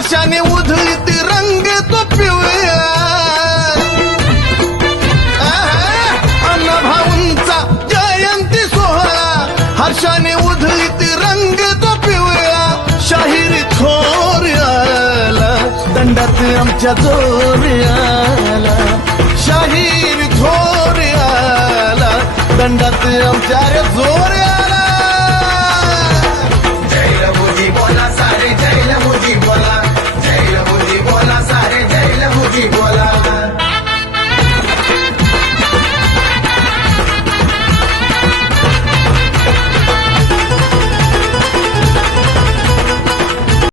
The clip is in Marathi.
हर्षाने उधळीत रंग तो पिवळा अण्णाभाऊंचा जयंती सोहळा हर्षाने उधळीत रंग तो पिवळा शाहीर थोर आला दंडात आमच्या जोर आला शाहीर थोर आला दंडात आमच्या रे जोर आला